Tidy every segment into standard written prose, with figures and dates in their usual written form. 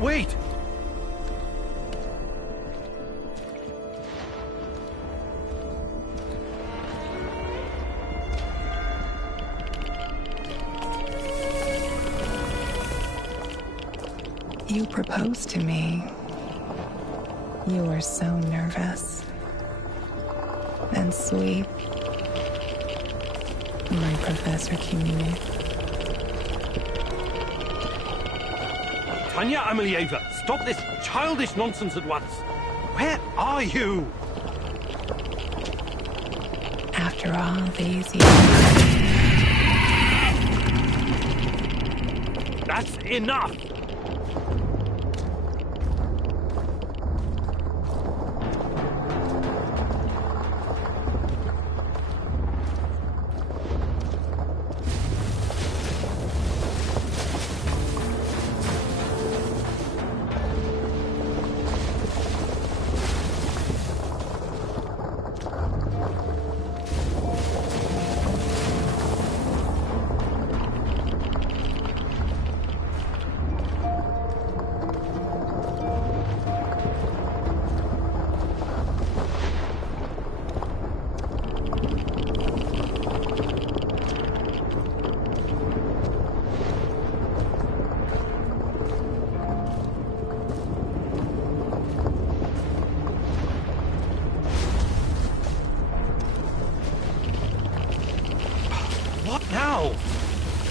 Wait! You proposed to me. You were so nervous. And sweet. My Professor Curie. Tanya Amelieva, stop this childish nonsense at once. Where are you? After all these years. That's enough!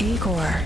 Igor.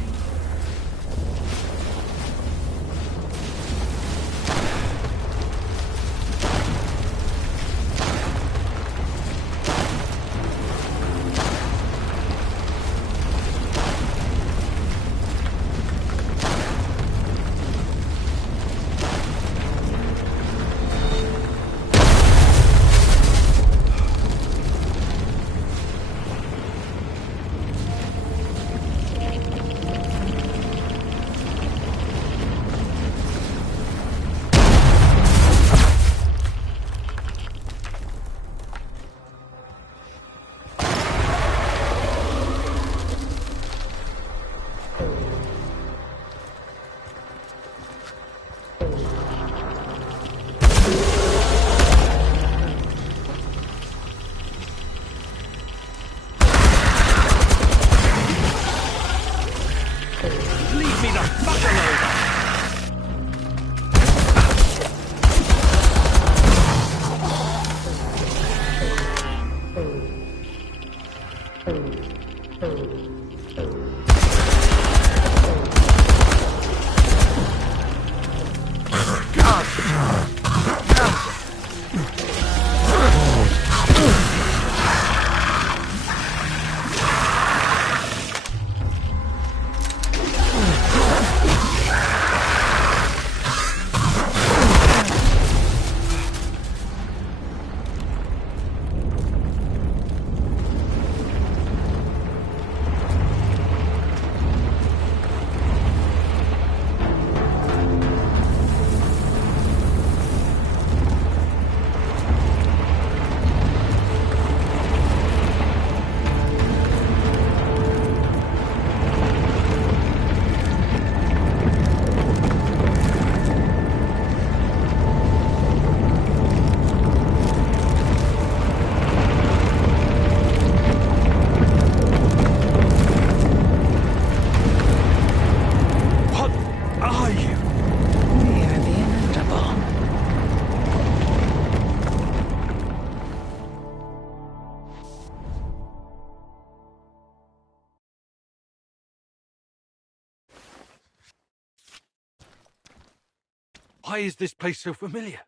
Why is this place so familiar?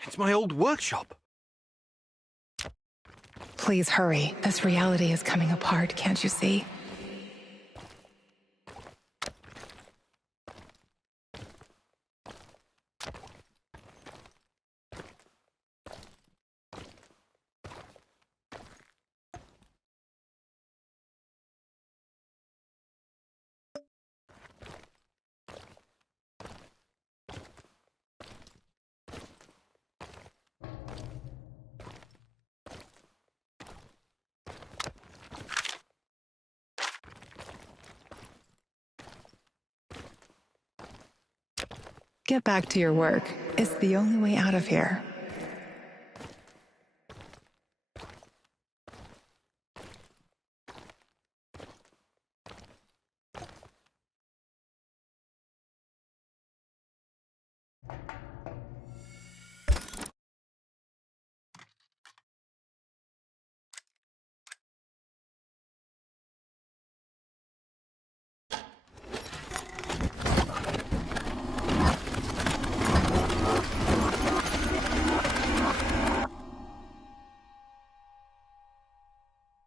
It's my old workshop. Please hurry. This reality is coming apart, can't you see? Get back to your work. It's the only way out of here.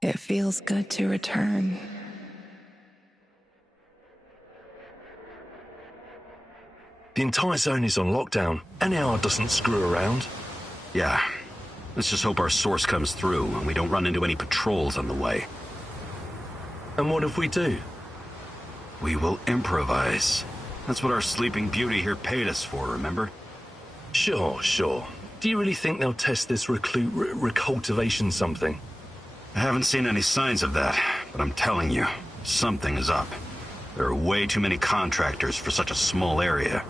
It feels good to return. The entire zone is on lockdown. NAR doesn't screw around. Yeah. Let's just hope our source comes through and we don't run into any patrols on the way. And what if we do? We will improvise. That's what our Sleeping Beauty here paid us for, remember? Sure. Do you really think they'll test this recultivation something? I haven't seen any signs of that, but I'm telling you, something is up. There are way too many contractors for such a small area.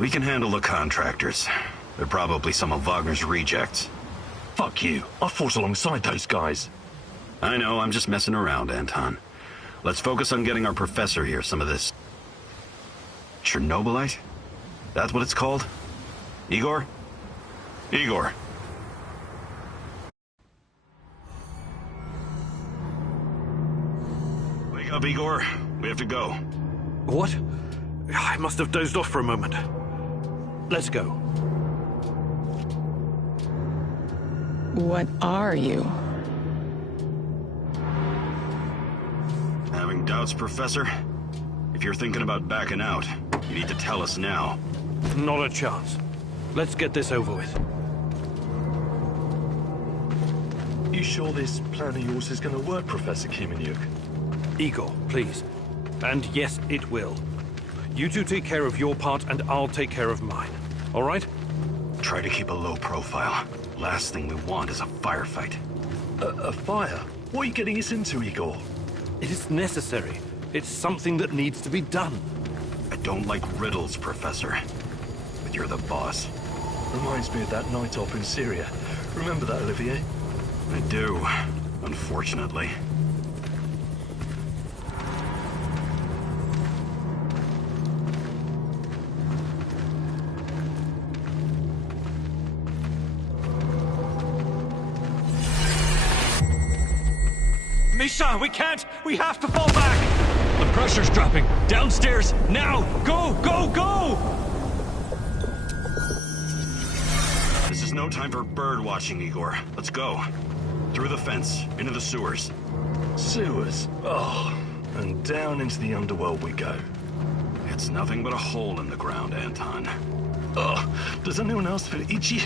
We can handle the contractors. They're probably some of Wagner's rejects. Fuck you. I fought alongside those guys. I know, I'm just messing around, Anton. Let's focus on getting our professor here some of this... Chernobylite? That's what it's called? Igor? Igor. Wake up, Igor. We have to go. What? I must have dozed off for a moment. Let's go. What are you? Having doubts, Professor? If you're thinking about backing out, you need to tell us now. Not a chance. Let's get this over with. You sure this plan of yours is going to work, Professor Kimenyuk? Igor, please. And yes, it will. You two take care of your part, and I'll take care of mine. All right? Try to keep a low profile. Last thing we want is a firefight. A fire? What are you getting us into, Igor? It is necessary. It's something that needs to be done. I don't like riddles, Professor. But you're the boss. Reminds me of that night op in Syria. Remember that, Olivier? I do, unfortunately. Misha, we can't! We have to fall back! The pressure's dropping. Downstairs, now! Go, go, go! This is no time for bird watching, Igor. Let's go. Through the fence, into the sewers. Sewers? Oh, and down into the underworld we go. It's nothing but a hole in the ground, Anton. Oh, does anyone else feel itchy?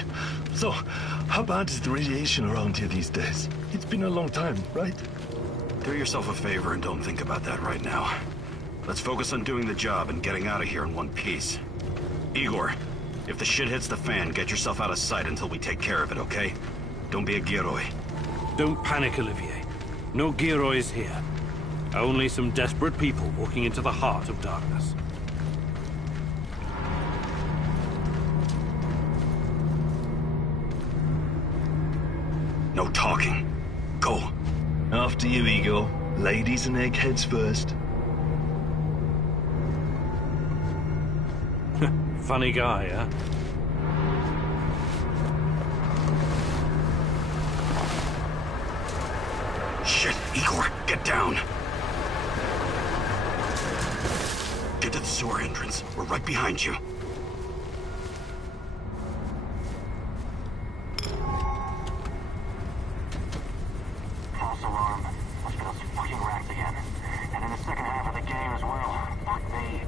So, how bad is the radiation around here these days? It's been a long time, right? Do yourself a favor and don't think about that right now. Let's focus on doing the job and getting out of here in one piece. Igor, if the shit hits the fan, get yourself out of sight until we take care of it, okay? Don't be a Gieroi. Don't panic, Olivier. No Giroids here. Only some desperate people walking into the heart of darkness. No talking. Go. After you, Igor. Ladies and eggheads first. Funny guy, huh? Shit, Igor, get down. Get to the sewer entrance. We're right behind you. False alarm. Must be those fucking rats again. And in the second half of the game as well. Fuck me.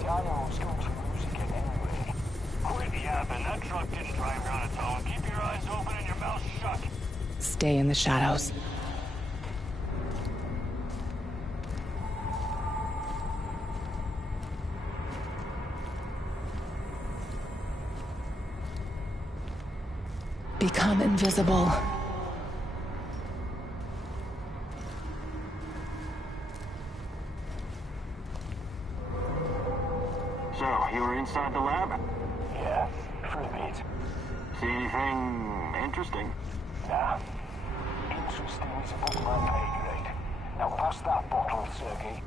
Yeah, I know. It's going to music anyway. Quit yapping. That truck didn't drive here on its own. Keep your eyes open and your mouth shut. Stay in the shadows. Become invisible. So, you were inside the lab? Yeah, for a bit. See anything interesting? Nah. Interesting is above my pay grade. Now pass that bottle, Sergey.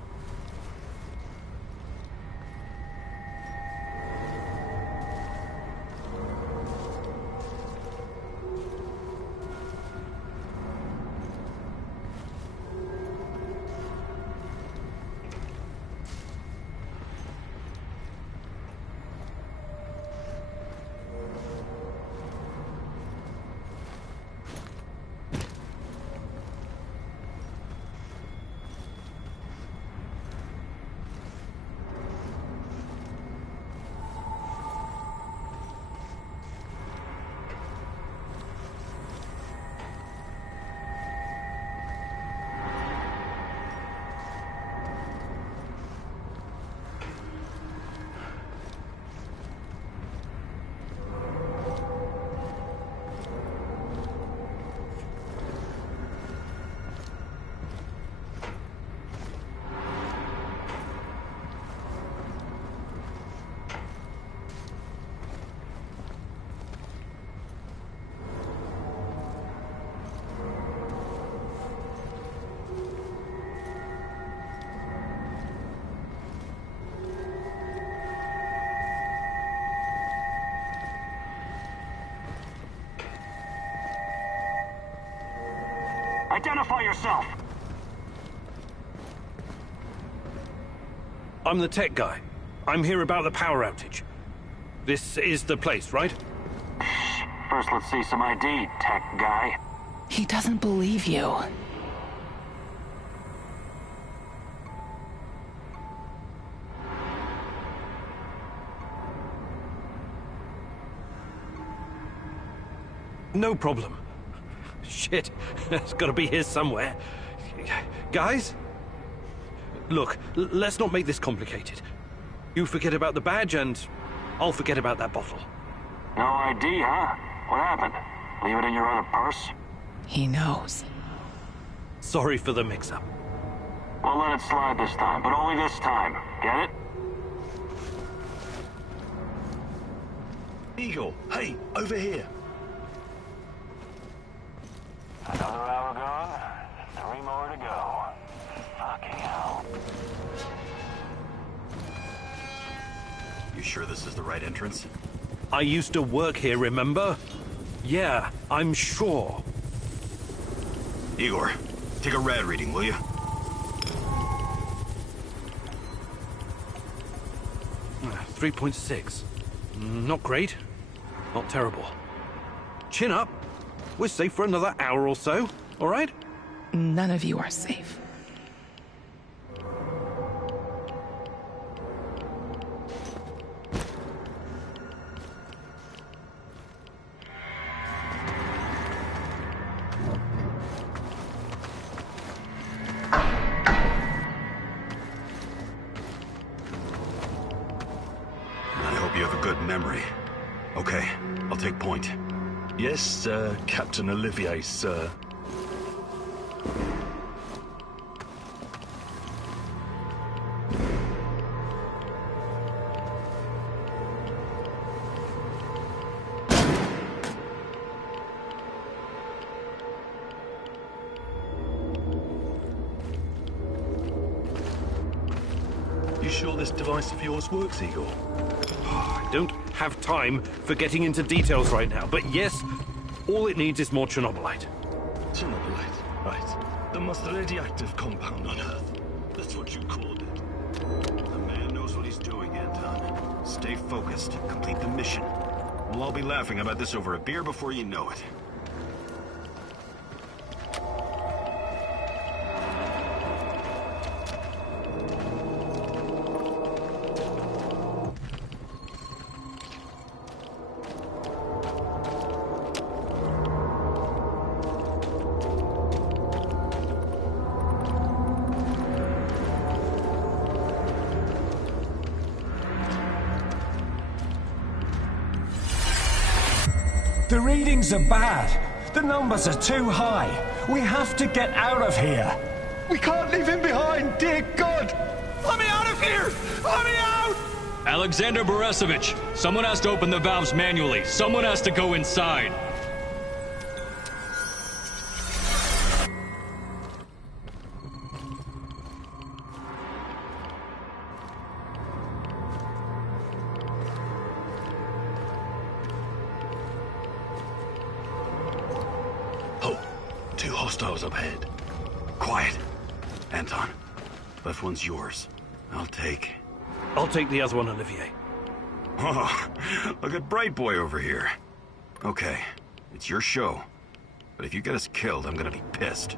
Identify yourself! I'm the tech guy. I'm here about the power outage. This is the place, right? First, let's see some ID, tech guy. He doesn't believe you. No problem. Shit, it's gotta be here somewhere. Guys? Look, let's not make this complicated. You forget about the badge and I'll forget about that bottle. No ID, huh? What happened? Leave it in your other purse? He knows. Sorry for the mix-up. We'll let it slide this time, but only this time. Get it? Eagle, hey, over here. Another hour gone. 3 more to go. Fucking hell. You sure this is the right entrance? I used to work here, remember? Yeah, I'm sure. Igor, take a rad reading, will you? Ah, 3.6. Not great. Not terrible. Chin up. We're safe for another hour or so, all right? None of you are safe. I hope you have a good memory. Okay, I'll take point. Yes, sir, Captain Olivier, sir. You sure this device of yours works, Eagle? I don't have time for getting into details right now, but yes, all it needs is more Chernobylite. Chernobylite, right. The most radioactive compound on Earth. That's what you called it. The man knows what he's doing, Anton. Stay focused. Complete the mission. We'll all be laughing about this over a beer before you know it. The readings are bad. The numbers are too high. We have to get out of here. We can't leave him behind, dear God! Let me out of here! Let me out! Alexander Borisovich, someone has to open the valves manually. Someone has to go inside. Oh, two hostiles up ahead. Quiet. Anton, left one's yours. I'll take the other one, Olivier. Oh, look at Bright Boy over here. Okay, it's your show. But if you get us killed, I'm gonna be pissed.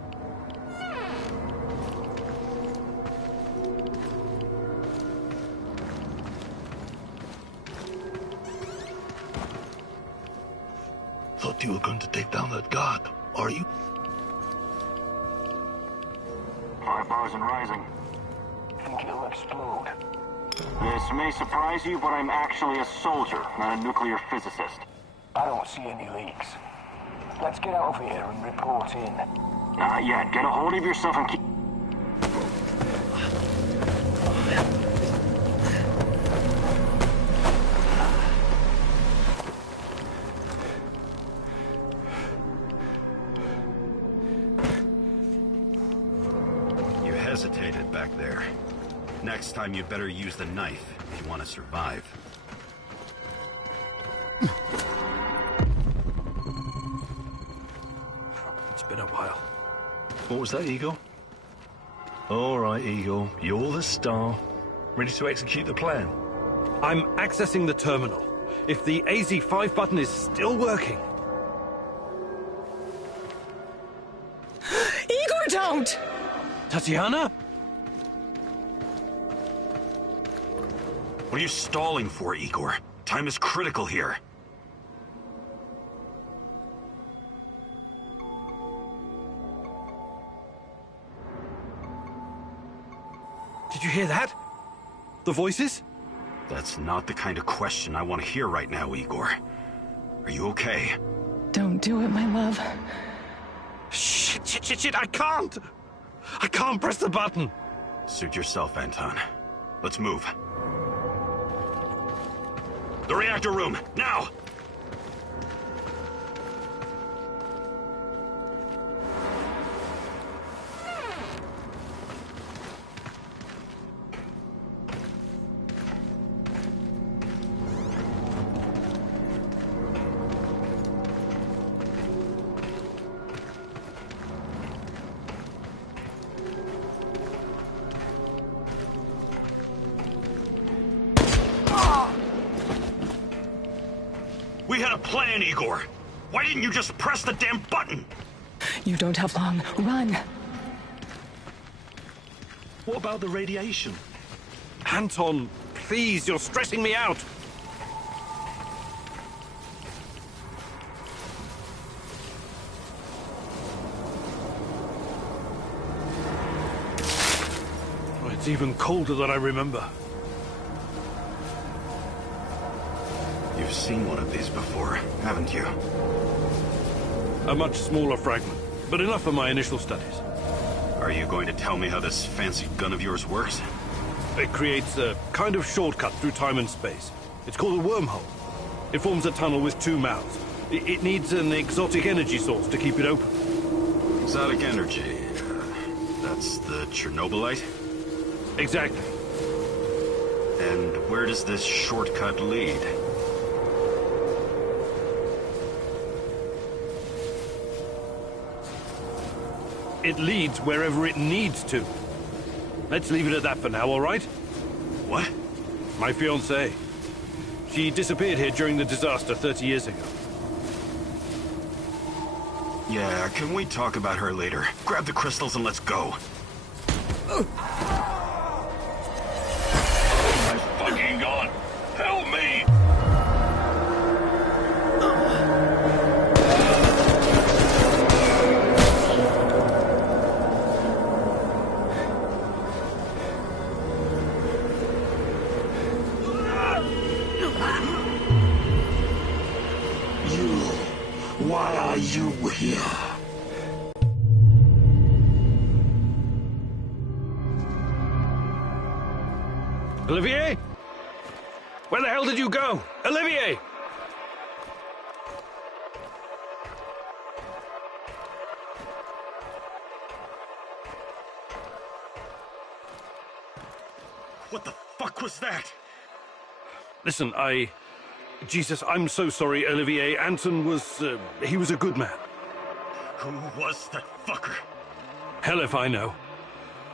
Thought you were going to take down that guard. Are you? 5 bars and rising. Think it'll explode. This may surprise you, but I'm actually a soldier, not a nuclear physicist. I don't see any leaks. Let's get out of here and report in. Not yet. Get a hold of yourself and keep... You hesitated back there. Next time you'd better use the knife if you want to survive. It's been a while. What was that, Eagle? All right, Eagle. You're the star. Ready to execute the plan? I'm accessing the terminal. If the AZ5 button is still working... Igor, don't! Tatiana? What are you stalling for, Igor? Time is critical here. Did you hear that? The voices? That's not the kind of question I want to hear right now, Igor. Are you okay? Don't do it, my love. Shit, I can't! I can't press the button! Suit yourself, Anton. Let's move. The reactor room, now! We had a plan, Igor. Why didn't you just press the damn button? You don't have long. Run! What about the radiation? Anton, please, you're stressing me out! Oh, it's even colder than I remember. You've seen one of these before, haven't you? A much smaller fragment, but enough for my initial studies. Are you going to tell me how this fancy gun of yours works? It creates a kind of shortcut through time and space. It's called a wormhole. It forms a tunnel with 2 mouths. It needs an exotic energy source to keep it open. Exotic energy. That's the Chernobylite? Exactly. And where does this shortcut lead? It leads wherever it needs to. Let's leave it at that for now, all right? What? My fiancée. She disappeared here during the disaster 30 years ago. Yeah, can we talk about her later? Grab the crystals and let's go. My fucking gun! Help me! Why are you here? Olivier? Where the hell did you go? Olivier! What the fuck was that? Listen, Jesus, I'm so sorry, Olivier. Anton was, he was a good man. Who was that fucker? Hell if I know.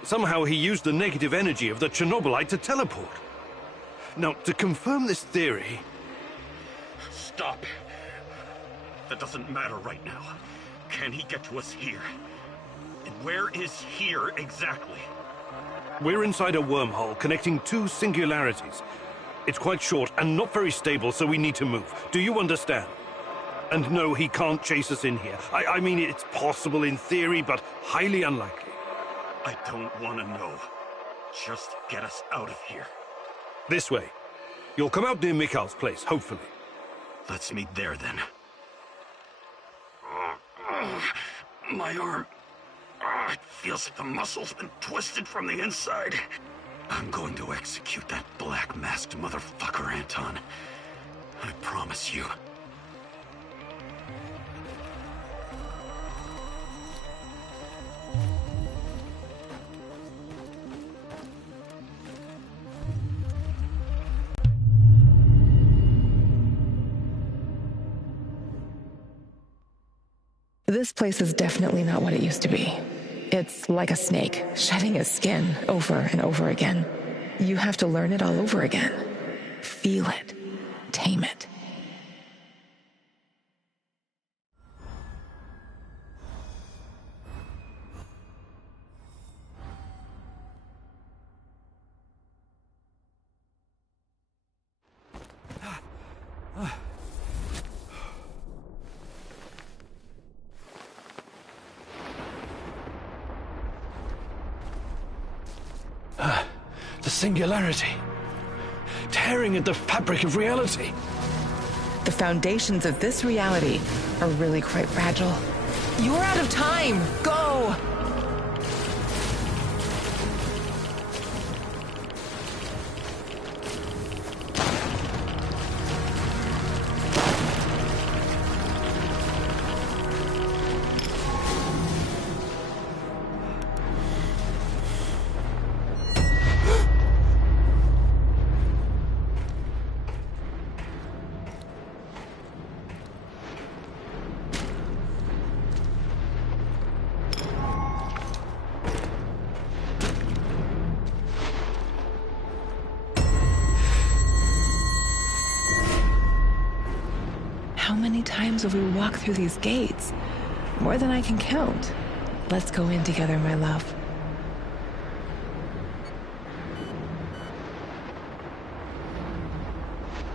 Somehow he used the negative energy of the Chernobylite to teleport. Now, to confirm this theory... Stop. That doesn't matter right now. Can he get to us here? And where is here exactly? We're inside a wormhole connecting two singularities. It's quite short and not very stable, so we need to move. Do you understand? And no, he can't chase us in here. I mean, it's possible in theory, but highly unlikely. I don't want to know. Just get us out of here. This way. You'll come out near Mikhail's place, hopefully. Let's meet there, then. My arm. It feels like the muscle's been twisted from the inside. I'm going to execute that black-masked motherfucker, Anton. I promise you. This place is definitely not what it used to be. It's like a snake, shedding its skin over and over again. You have to learn it all over again. Feel it. Tame it. The singularity. Tearing at the fabric of reality. The foundations of this reality are really quite fragile. You're out of time! Go! How many times have we walked through these gates? More than I can count. Let's go in together, my love.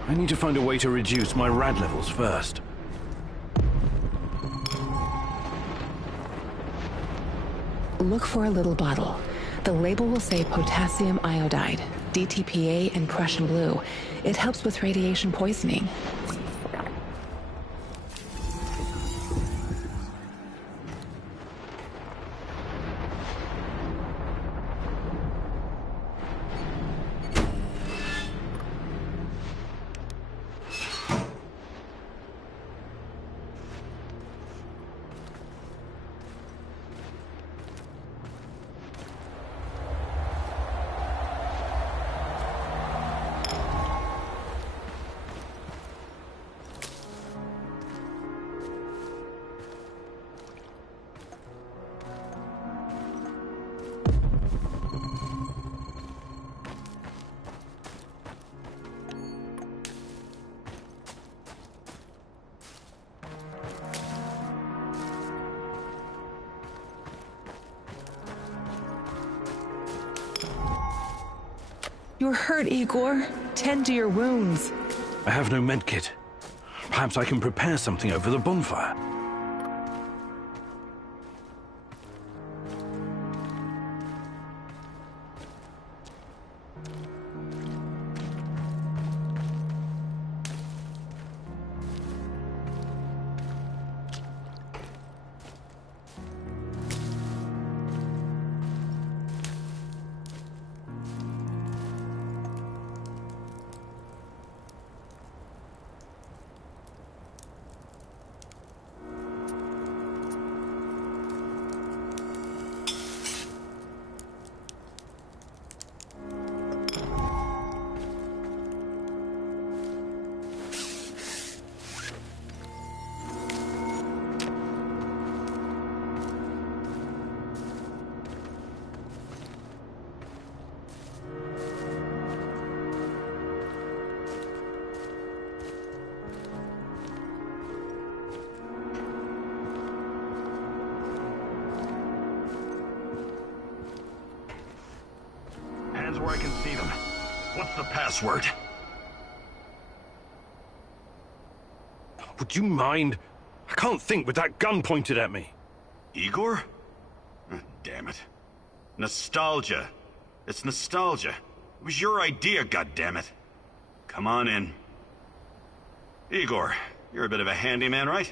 I need to find a way to reduce my rad levels first. Look for a little bottle. The label will say potassium iodide, DTPA, and Prussian blue. It helps with radiation poisoning. You're hurt, Igor. Tend to your wounds. I have no medkit. Perhaps I can prepare something over the bonfire. see them. What's the password? Would you mind? I can't think with that gun pointed at me. Igor? Damn it. Nostalgia. It's nostalgia. It was your idea, goddammit. Come on in. Igor, you're a bit of a handyman, right?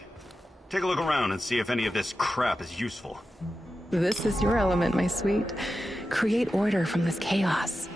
Take a look around and see if any of this crap is useful. This is your element, my sweet. Create order from this chaos.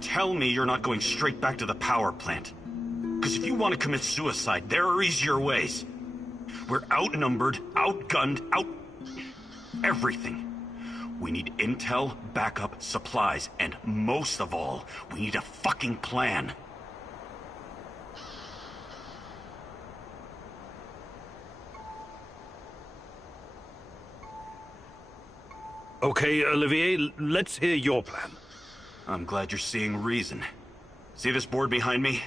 Tell me you're not going straight back to the power plant. Because if you want to commit suicide, there are easier ways. We're outnumbered, outgunned, everything. We need intel, backup, supplies, and most of all, we need a fucking plan. Okay, Olivier, let's hear your plan. I'm glad you're seeing reason. See this board behind me?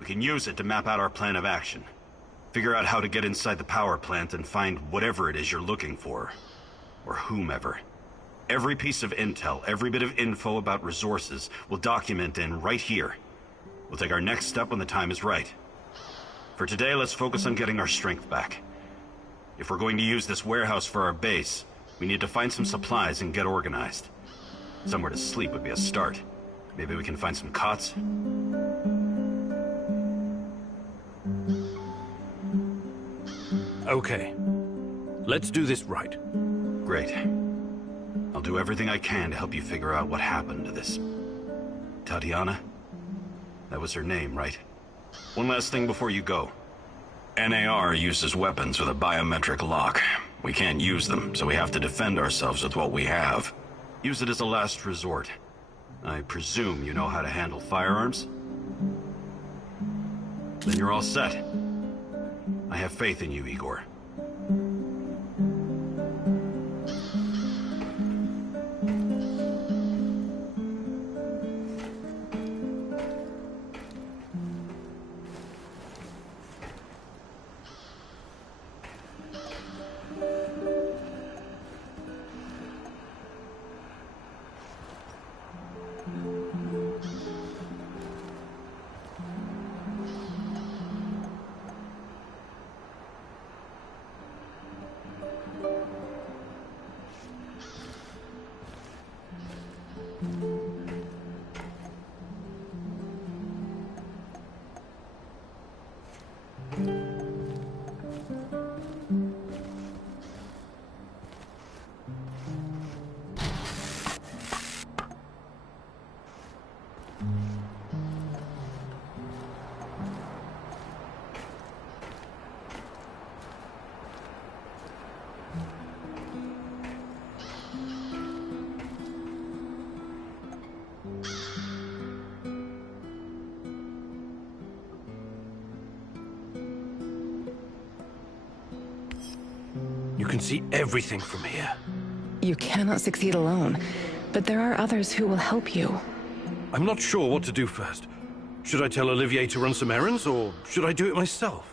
We can use it to map out our plan of action. Figure out how to get inside the power plant and find whatever it is you're looking for. Or whomever. Every piece of intel, every bit of info about resources, we'll document in right here. We'll take our next step when the time is right. For today, let's focus on getting our strength back. If we're going to use this warehouse for our base, we need to find some supplies and get organized. Somewhere to sleep would be a start. Maybe we can find some cots? Okay. Let's do this right. Great. I'll do everything I can to help you figure out what happened to this... Tatiana? That was her name, right? One last thing before you go. NAR uses weapons with a biometric lock. We can't use them, so we have to defend ourselves with what we have. Use it as a last resort. I presume you know how to handle firearms? Then you're all set. I have faith in you, Igor. You can see everything from here. You cannot succeed alone, but there are others who will help you. I'm not sure what to do first. Should I tell Olivier to run some errands, or should I do it myself?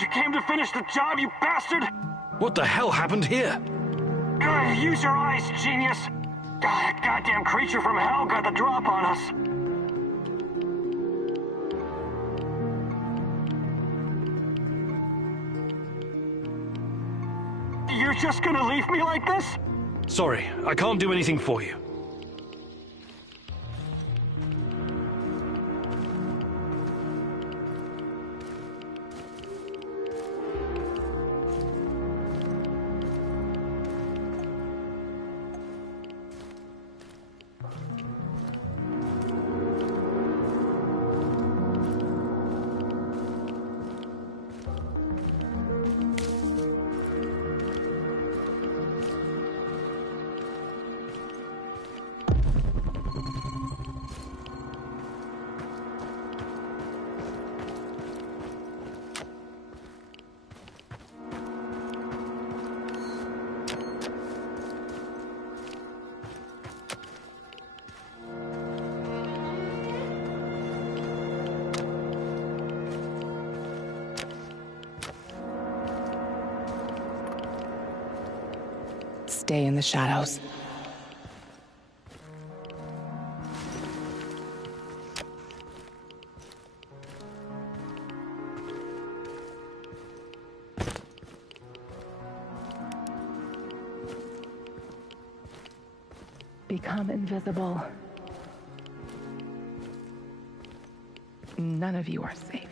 You came to finish the job, you bastard! What the hell happened here? Use your eyes, genius! That goddamn creature from hell got the drop on us. You're just gonna leave me like this? Sorry, I can't do anything for you. Stay in the shadows. Become invisible. None of you are safe.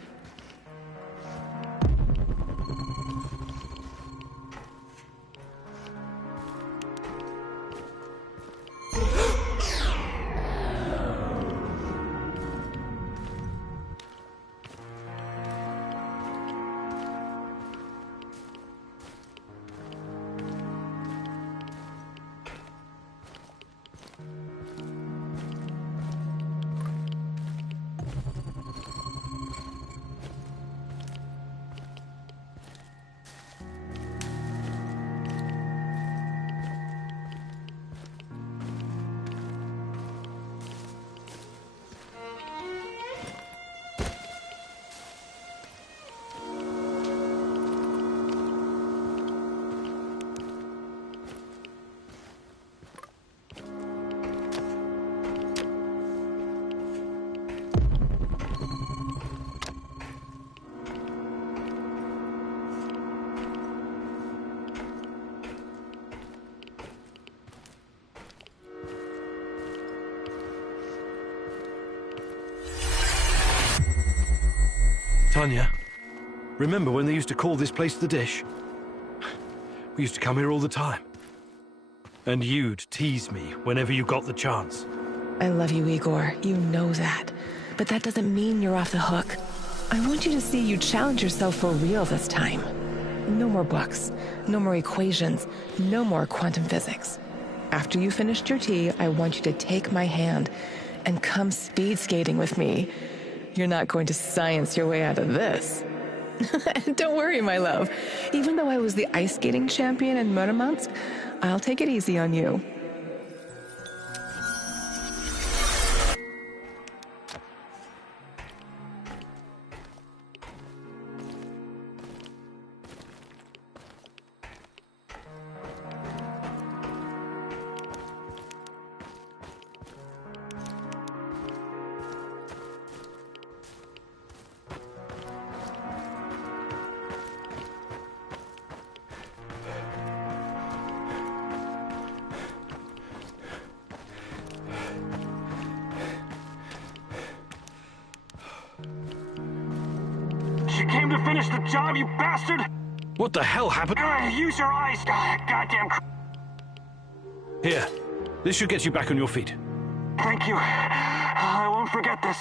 Tanya, remember when they used to call this place the Dish? We used to come here all the time. And you'd tease me whenever you got the chance. I love you, Igor. You know that. But that doesn't mean you're off the hook. I want you to see you challenge yourself for real this time. No more books, no more equations, no more quantum physics. After you finished your tea, I want you to take my hand and come speed skating with me. You're not going to science your way out of this. Don't worry, my love. Even though I was the ice skating champion in Murmansk, I'll take it easy on you. She came to finish the job, you bastard! What the hell happened? Use your eyes! Goddamn. Here, this should get you back on your feet. Thank you. I won't forget this.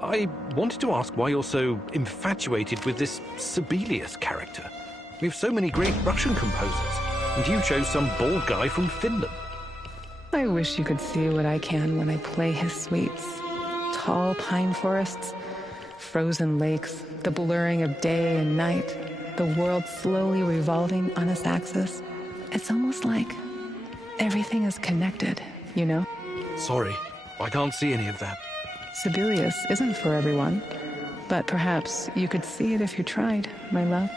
I wanted to ask why you're so infatuated with this Sibelius character. We have so many great Russian composers, and you chose some bald guy from Finland. I wish you could see what I can when I play his suites. Tall pine forests, frozen lakes, the blurring of day and night, the world slowly revolving on its axis. It's almost like everything is connected, you know? Sorry, I can't see any of that. Sibelius isn't for everyone, but perhaps you could see it if you tried, my love.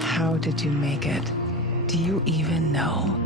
How did you make it? Do you even know?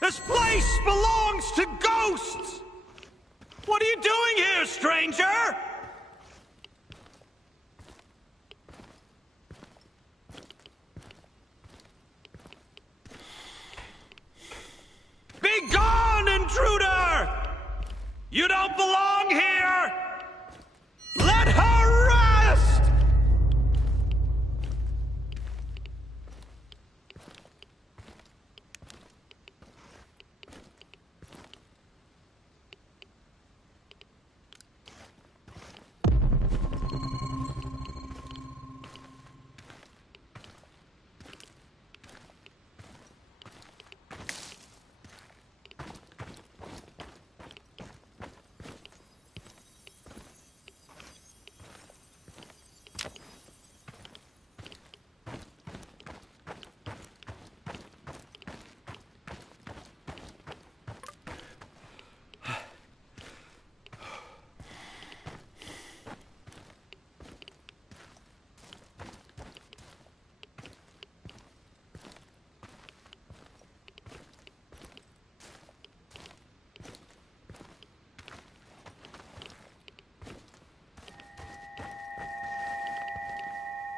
This place belongs to ghosts! What are you doing here, stranger? Be gone, intruder! You don't belong here! Let her rest!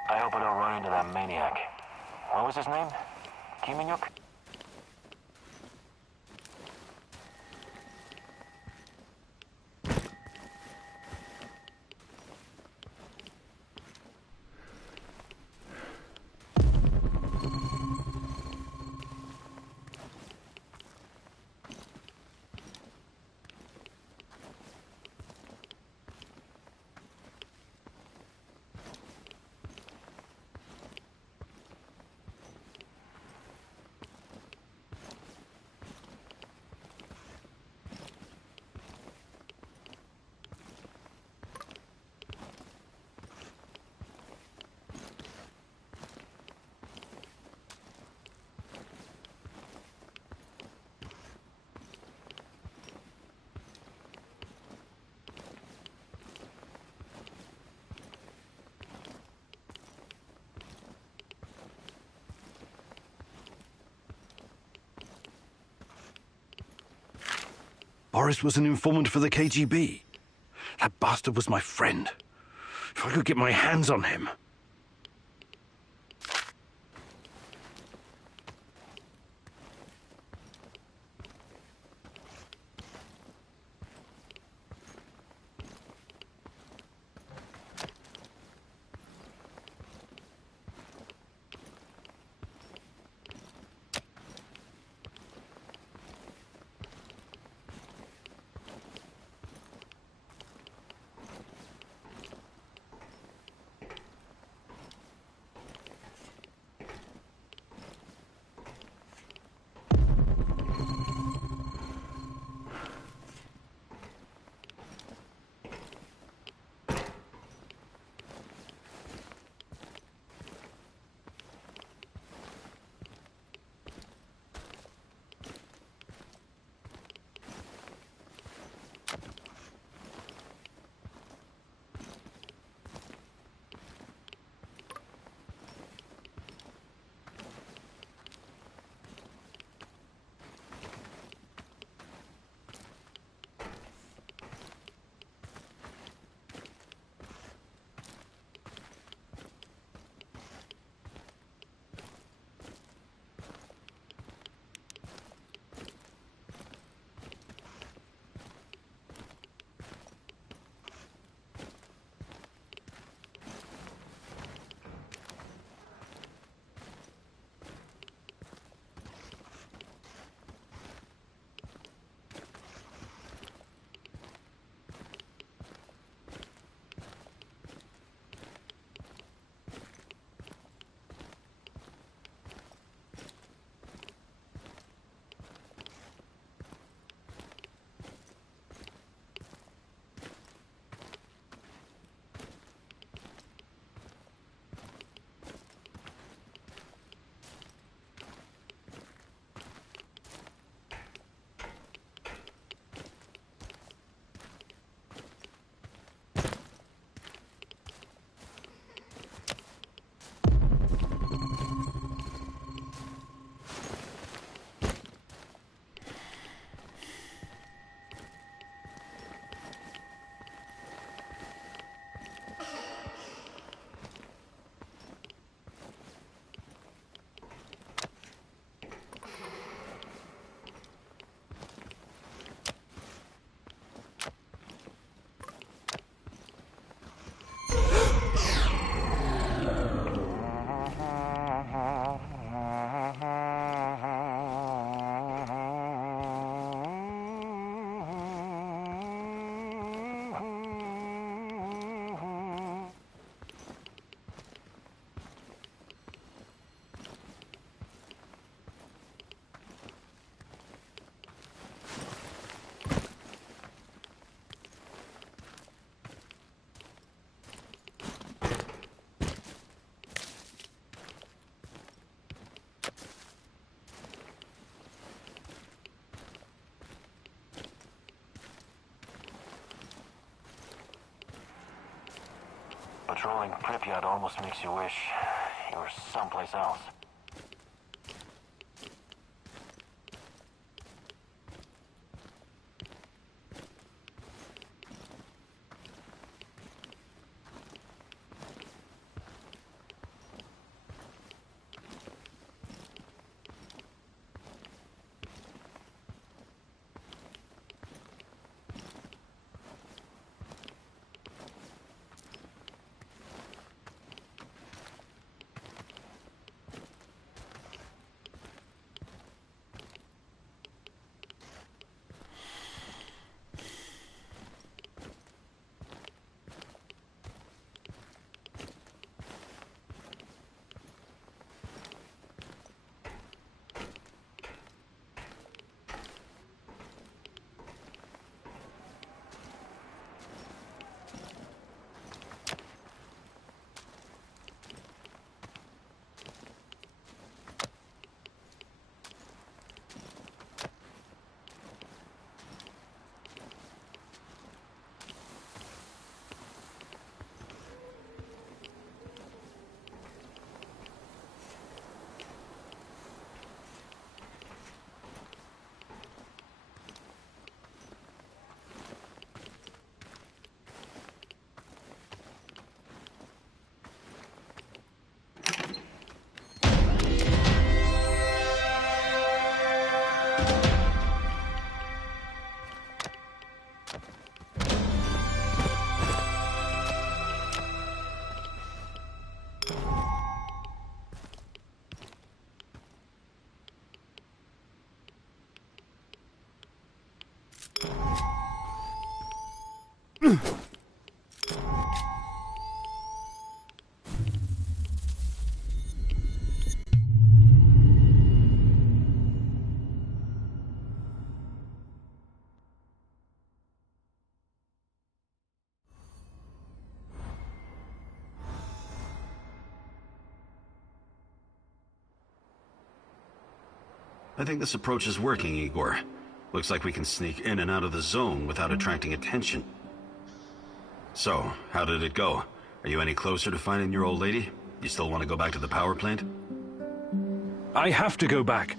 I hope I don't run into that maniac. What was his name? Kiminyuk? Boris was an informant for the KGB. That bastard was my friend. If I could get my hands on him... Patrolling Pripyat almost makes you wish you were someplace else. I think this approach is working, Igor. Looks like we can sneak in and out of the zone without attracting attention. So, how did it go? Are you any closer to finding your old lady? You still want to go back to the power plant? I have to go back.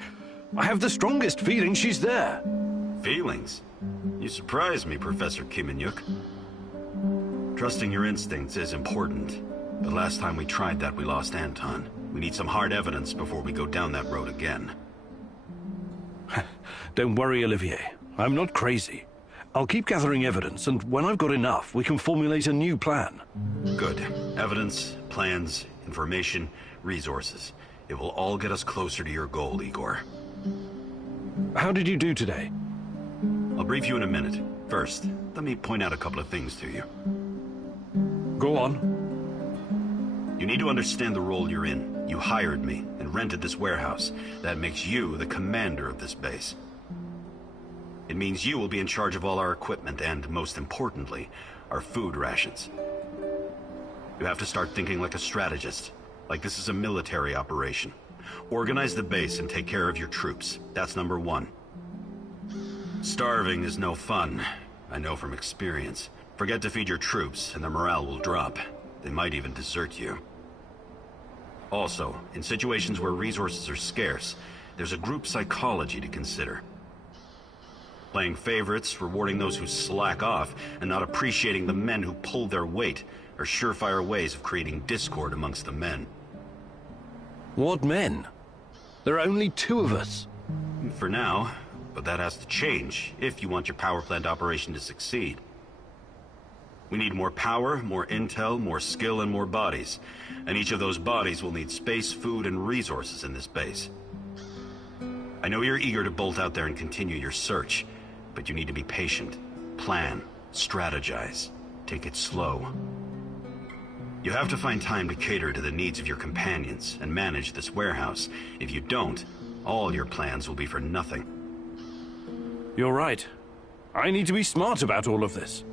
I have the strongest feeling she's there. Feelings? You surprise me, Professor Kiminyuk. Trusting your instincts is important. But last time we tried that, we lost Anton. We need some hard evidence before we go down that road again. Don't worry, Olivier. I'm not crazy. I'll keep gathering evidence, and when I've got enough, we can formulate a new plan. Good. Evidence, plans, information, resources. It will all get us closer to your goal, Igor. How did you do today? I'll brief you in a minute. First, let me point out a couple of things to you. Go on. You need to understand the role you're in. You hired me and rented this warehouse. That makes you the commander of this base. It means you will be in charge of all our equipment and, most importantly, our food rations. You have to start thinking like a strategist, like this is a military operation. Organize the base and take care of your troops. That's number one. Starving is no fun. I know from experience. Forget to feed your troops and their morale will drop. They might even desert you. Also, in situations where resources are scarce, there's a group psychology to consider. Playing favorites, rewarding those who slack off, and not appreciating the men who pull their weight are surefire ways of creating discord amongst the men. What men? There are only 2 of us. For now, but that has to change if you want your power plant operation to succeed. We need more power, more intel, more skill, and more bodies. And each of those bodies will need space, food, and resources in this base. I know you're eager to bolt out there and continue your search, but you need to be patient, plan, strategize, take it slow. You have to find time to cater to the needs of your companions and manage this warehouse. If you don't, all your plans will be for nothing. You're right. I need to be smart about all of this.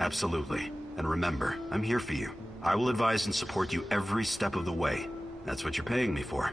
Absolutely. And remember, I'm here for you. I will advise and support you every step of the way. That's what you're paying me for.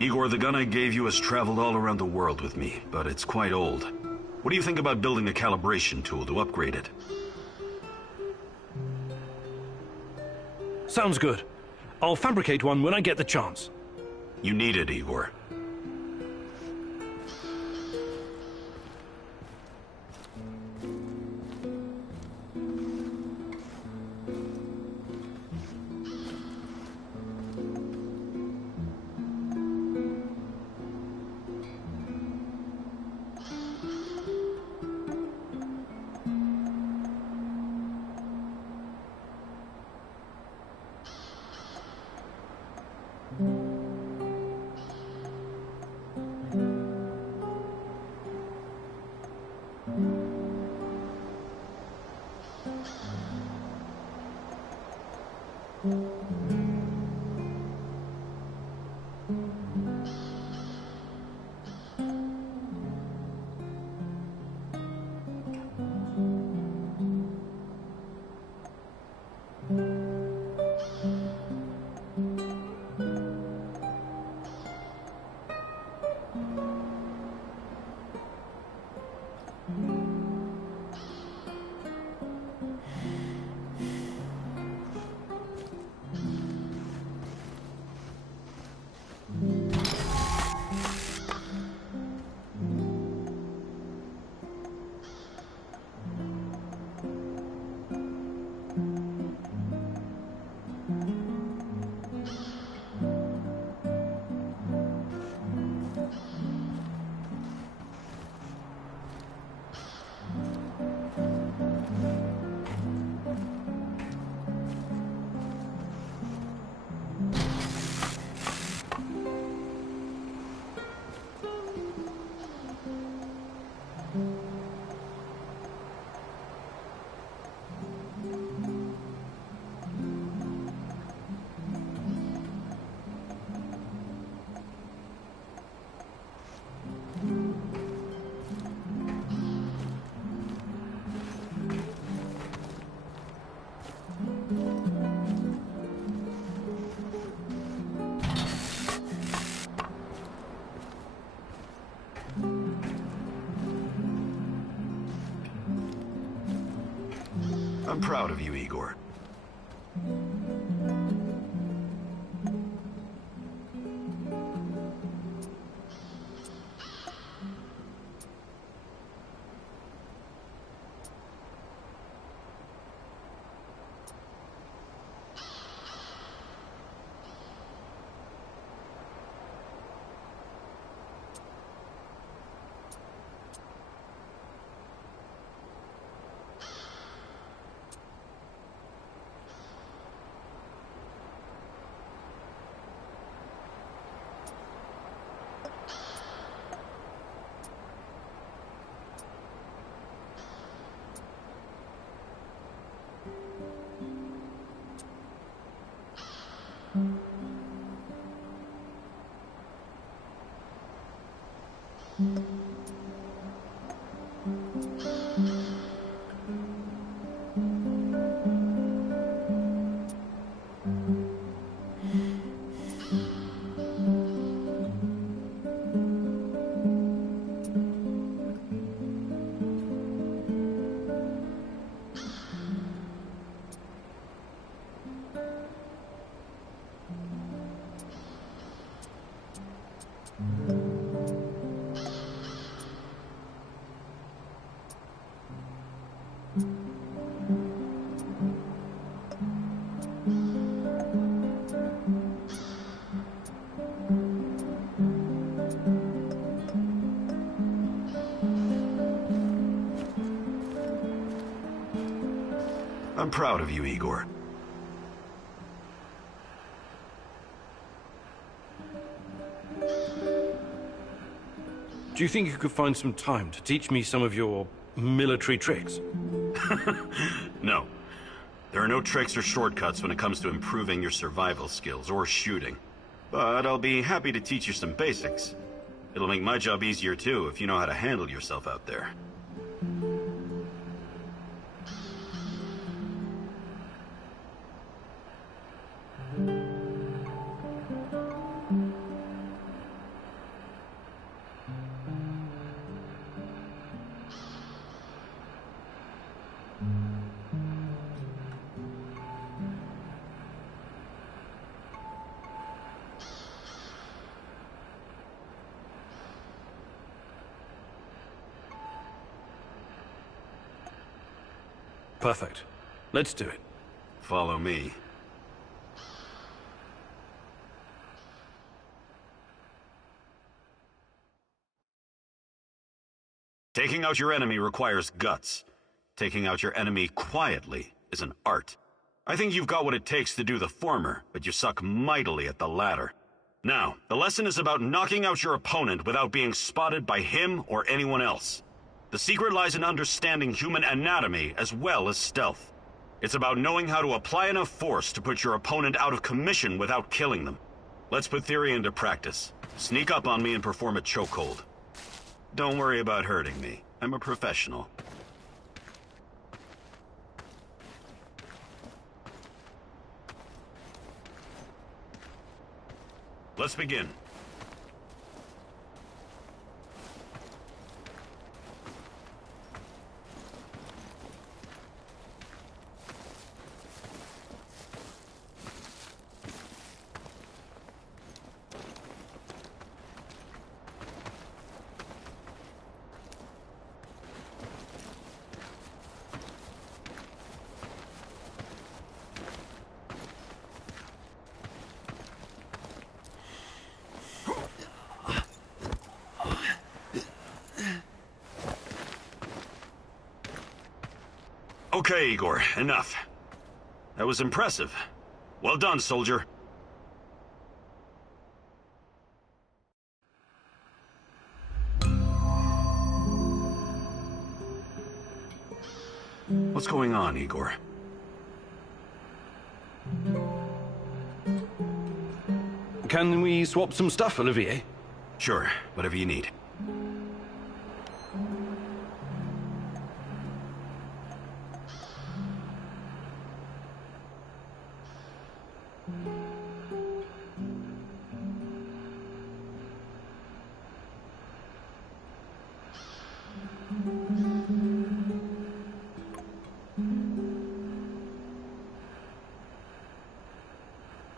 Igor, the gun I gave you has traveled all around the world with me, but it's quite old. What do you think about building a calibration tool to upgrade it? Sounds good. I'll fabricate one when I get the chance. You need it, Igor. I'm proud of you, Igor. I'm proud of you, Igor. Do you think you could find some time to teach me some of your military tricks? No. There are no tricks or shortcuts when it comes to improving your survival skills or shooting. But I'll be happy to teach you some basics. It'll make my job easier too if you know how to handle yourself out there. Perfect. Let's do it. Follow me. Taking out your enemy requires guts. Taking out your enemy quietly is an art. I think you've got what it takes to do the former, but you suck mightily at the latter. Now, the lesson is about knocking out your opponent without being spotted by him or anyone else. The secret lies in understanding human anatomy as well as stealth. It's about knowing how to apply enough force to put your opponent out of commission without killing them. Let's put theory into practice. Sneak up on me and perform a chokehold. Don't worry about hurting me. I'm a professional. Let's begin. Okay, Igor, enough. That was impressive. Well done, soldier. What's going on, Igor? Can we swap some stuff, Olivier? Sure, whatever you need.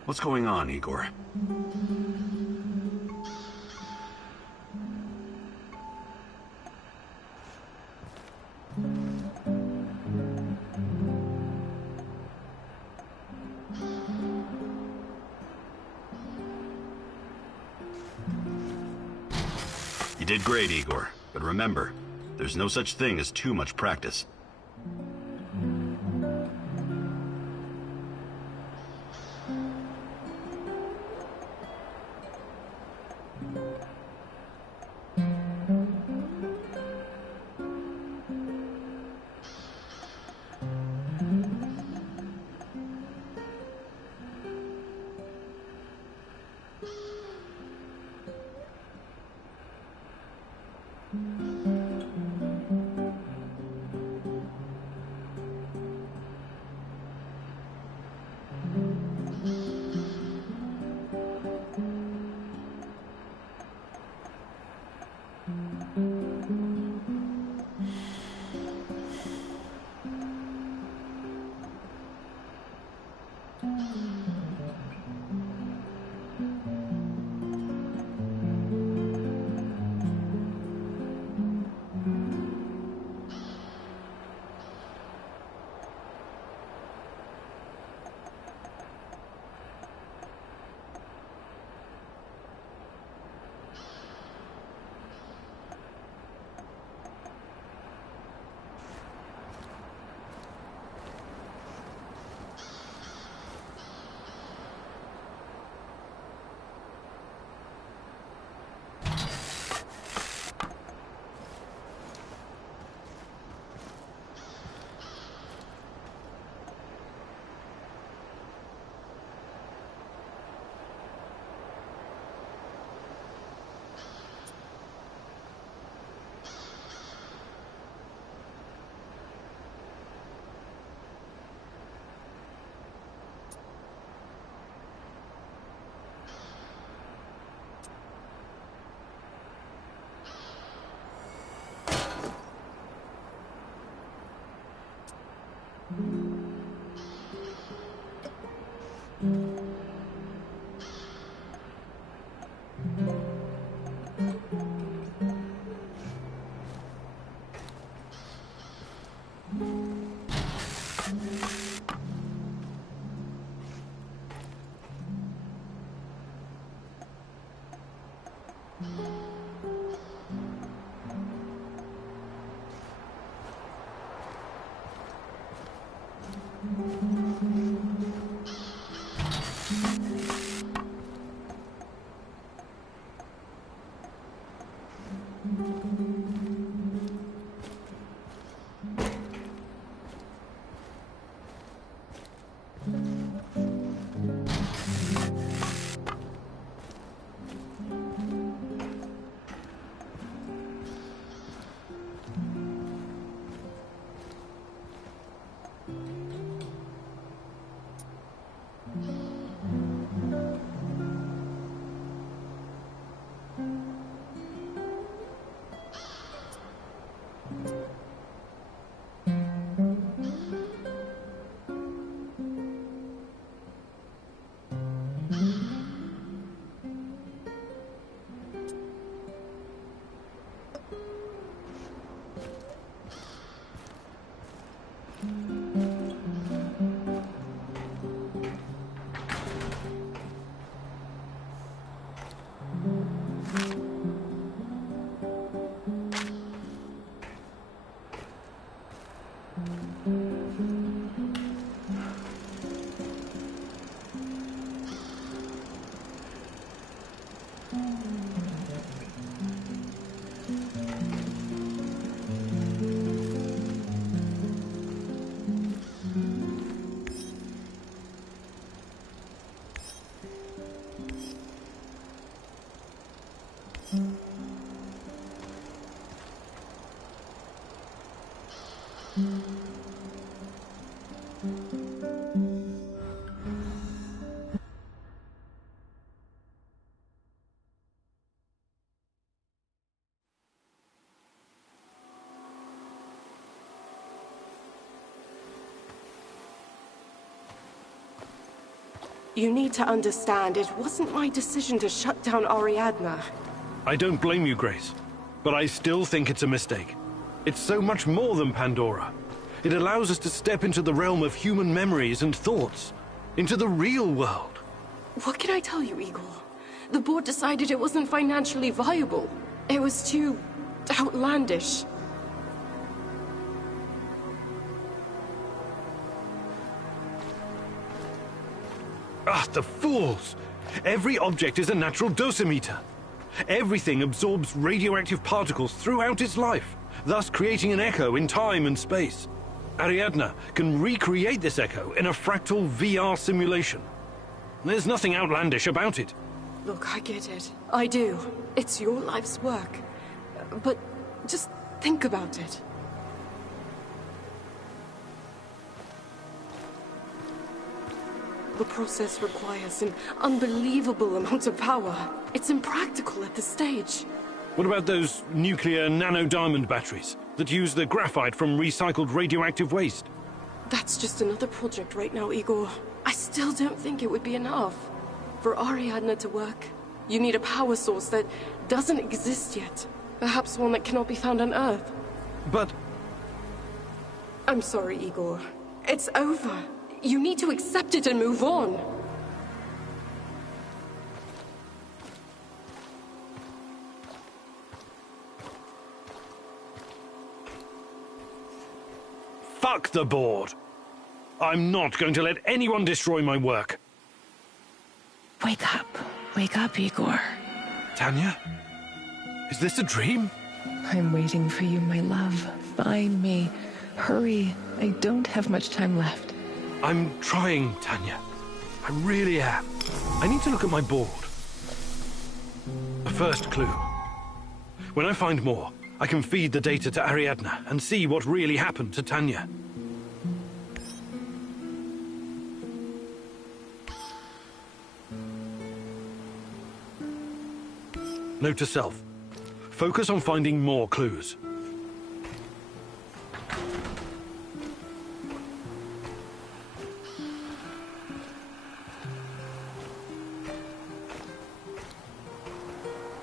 What's going on, Igor? You did great, Igor. But remember, there's no such thing as too much practice. You need to understand, it wasn't my decision to shut down Ariadna. I don't blame you, Grace, but I still think it's a mistake. It's so much more than Pandora. It allows us to step into the realm of human memories and thoughts, into the real world. What can I tell you, Igor? The board decided it wasn't financially viable. It was too outlandish. Ah, the fools! Every object is a natural dosimeter. Everything absorbs radioactive particles throughout its life, thus creating an echo in time and space. Ariadna can recreate this echo in a fractal VR simulation. There's nothing outlandish about it. Look, I get it. I do. It's your life's work. But just think about it. The process requires an unbelievable amount of power. It's impractical at this stage. What about those nuclear nanodiamond batteries that use the graphite from recycled radioactive waste? That's just another project right now, Igor. I still don't think it would be enough. For Ariadna to work, you need a power source that doesn't exist yet. Perhaps one that cannot be found on Earth. But... I'm sorry, Igor. It's over. You need to accept it and move on. Fuck the board! I'm not going to let anyone destroy my work. Wake up. Wake up, Igor. Tanya? Is this a dream? I'm waiting for you, my love. Find me. Hurry. I don't have much time left. I'm trying, Tanya. I really am. I need to look at my board. A first clue. When I find more, I can feed the data to Ariadna and see what really happened to Tanya. Note to self. Focus on finding more clues.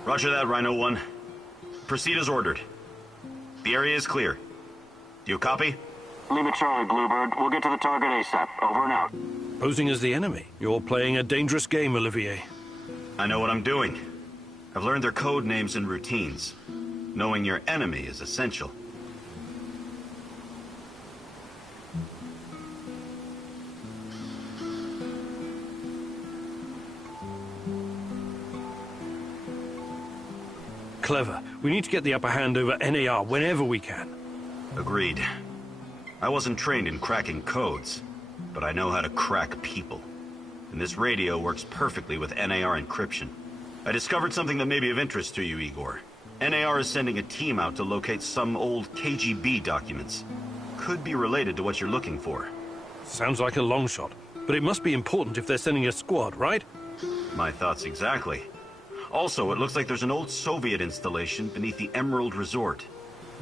Roger that, Rhino 1. Proceed as ordered. The area is clear. Do you copy? Leave it Charlie, Bluebird. We'll get to the target ASAP. Over and out. Posing as the enemy. You're playing a dangerous game, Olivier. I know what I'm doing. I've learned their code names and routines. Knowing your enemy is essential. Clever. We need to get the upper hand over NAR whenever we can. Agreed. I wasn't trained in cracking codes, but I know how to crack people. And this radio works perfectly with NAR encryption. I discovered something that may be of interest to you, Igor. NAR is sending a team out to locate some old KGB documents. Could be related to what you're looking for. Sounds like a long shot, but it must be important if they're sending a squad, right? My thoughts exactly. Also, it looks like there's an old Soviet installation beneath the Emerald Resort.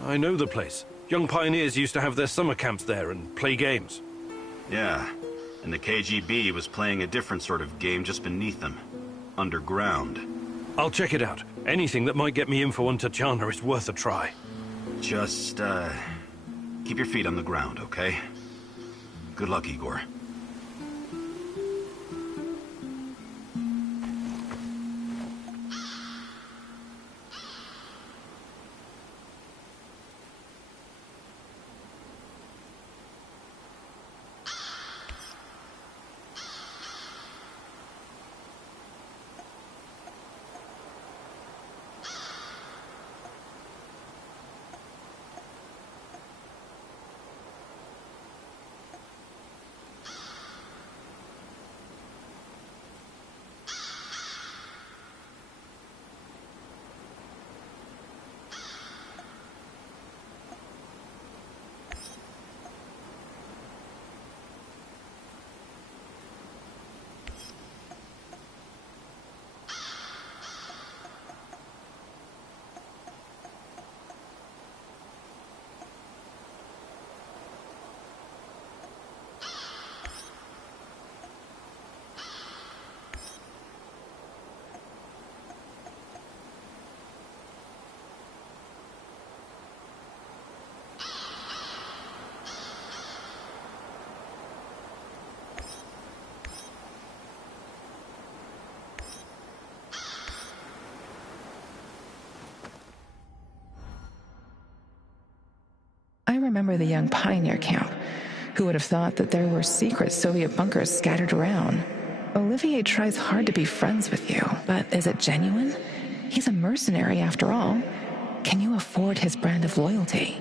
I know the place. Young pioneers used to have their summer camps there and play games. Yeah, and the KGB was playing a different sort of game just beneath them. Underground. I'll check it out. Anything that might get me info on Tatiana is worth a try. Just, keep your feet on the ground, okay? Good luck, Igor. remember the young pioneer camp. Who would have thought that there were secret Soviet bunkers scattered around? Olivier tries hard to be friends with you, but is it genuine? He's a mercenary after all. Can you afford his brand of loyalty?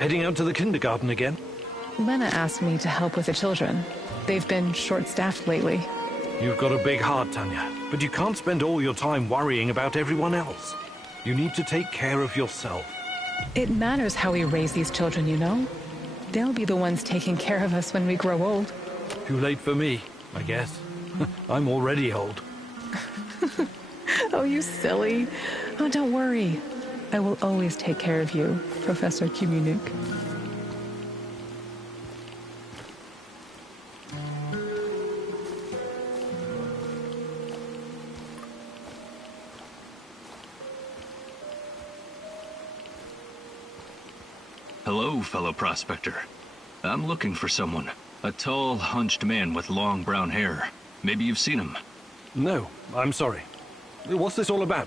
Heading out to the kindergarten again? Lena asked me to help with the children. They've been short-staffed lately. You've got a big heart, Tanya, but you can't spend all your time worrying about everyone else. You need to take care of yourself. It matters how we raise these children, you know? They'll be the ones taking care of us when we grow old. Too late for me, I guess. I'm already old. Oh, you silly. Oh, don't worry. I will always take care of you, Professor Kumunik. Hello, fellow prospector. I'm looking for someone. A tall, hunched man with long brown hair. Maybe you've seen him. No, I'm sorry. What's this all about?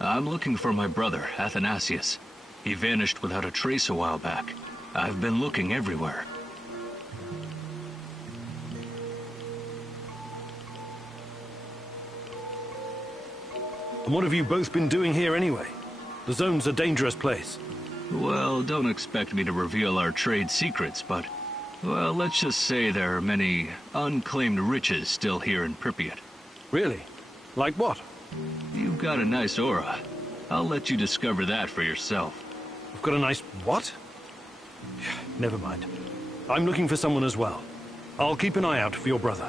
I'm looking for my brother, Athanasius. He vanished without a trace a while back. I've been looking everywhere. And what have you both been doing here anyway? The zone's a dangerous place. Well, don't expect me to reveal our trade secrets, but... well, let's just say there are many unclaimed riches still here in Pripyat. Really? Like what? You've got a nice aura. I'll let you discover that for yourself. I've got a nice what? Never mind. I'm looking for someone as well. I'll keep an eye out for your brother.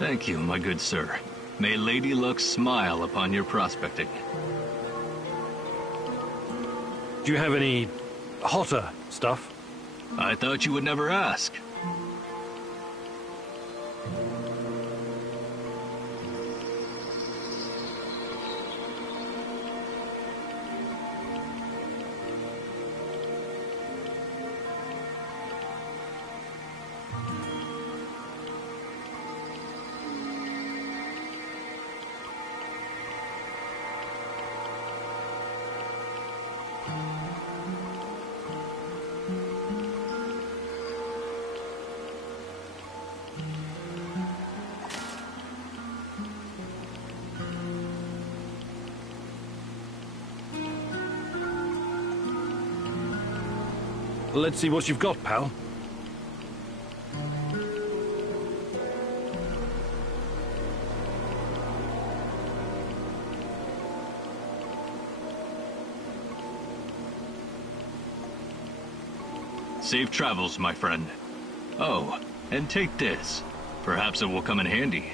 Thank you, my good sir. May Lady Luck smile upon your prospecting. Do you have any hotter stuff? I thought you would never ask. Let's see what you've got, pal. Safe travels, my friend. Oh, and take this. Perhaps it will come in handy.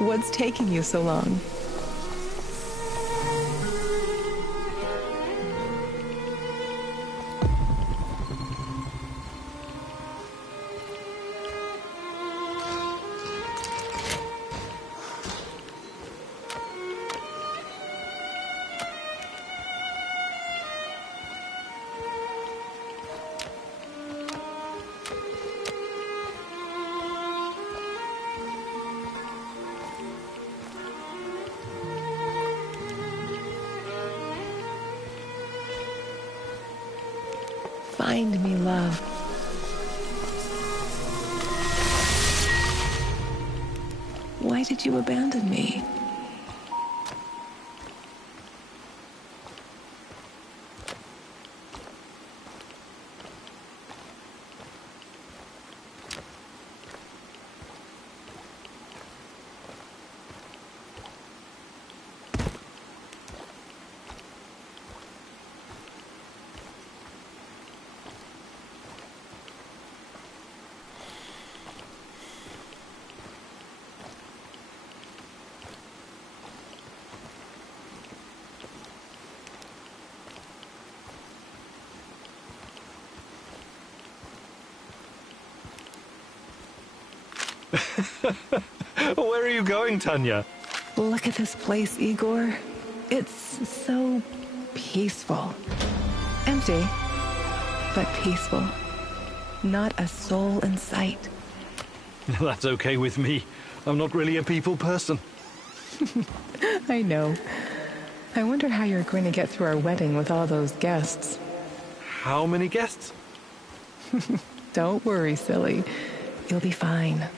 What's taking you so long? Find me love. Why did you abandon me? Where are you going, Tanya? Look at this place, Igor. It's so peaceful. Empty, but peaceful. Not a soul in sight. That's okay with me. I'm not really a people person. I know. I wonder how you're going to get through our wedding with all those guests. How many guests? Don't worry, silly. You'll be fine.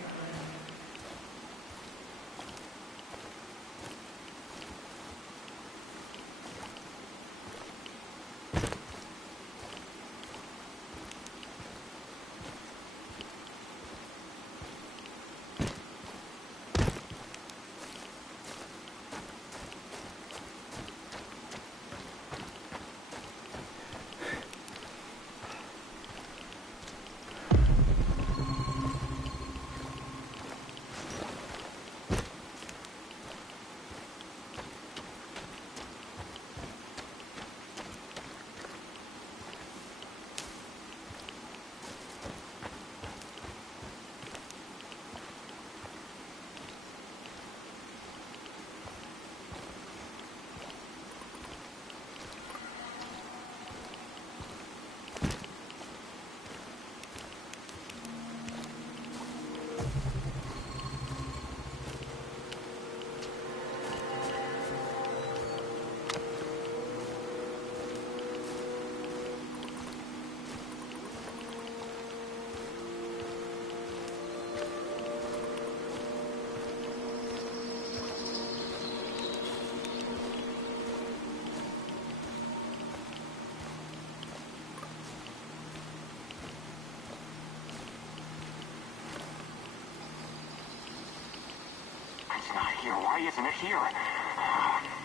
It's not here. Why isn't it here?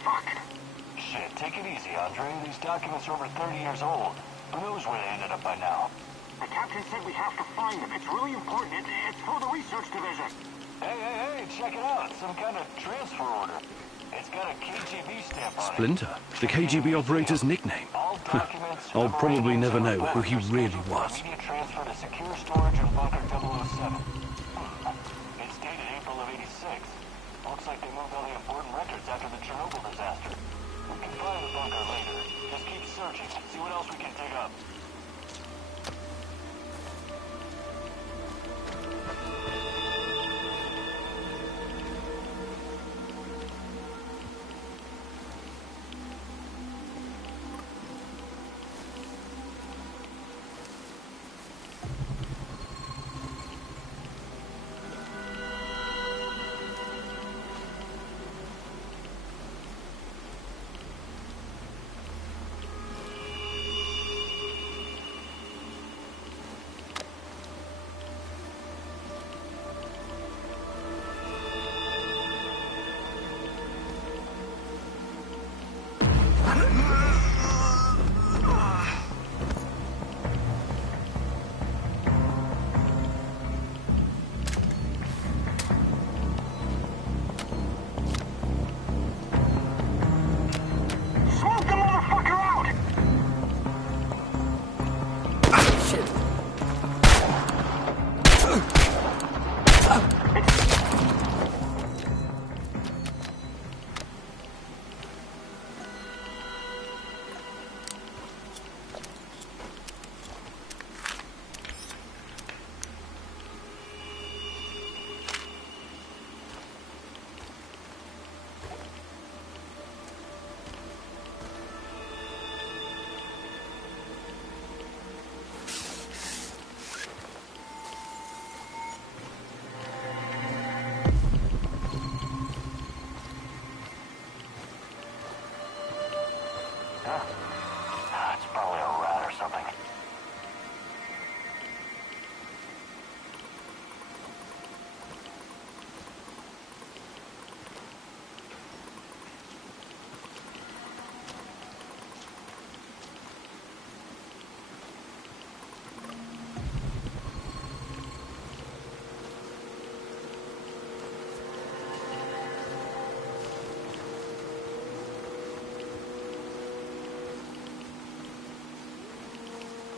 Fuck. Shit, take it easy, Andre. These documents are over 30 years old. Who knows where they ended up by now? The captain said we have to find them. It's really important. It's for the research division. Hey, check it out. Some kind of transfer order. It's got a KGB stamp on it. Splinter, the KGB operator's nickname. All documents, I'll probably never know memorandums, who he and really reports are was. scheduled for immediate transfer to secure storage in Bunker 007. It's dated April of 86. Looks like they moved all the important records after the Chernobyl disaster. We can find the bunker later. Just keep searching. See what else we can dig up.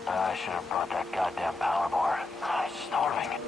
I should have brought that goddamn power bar. I'm starving.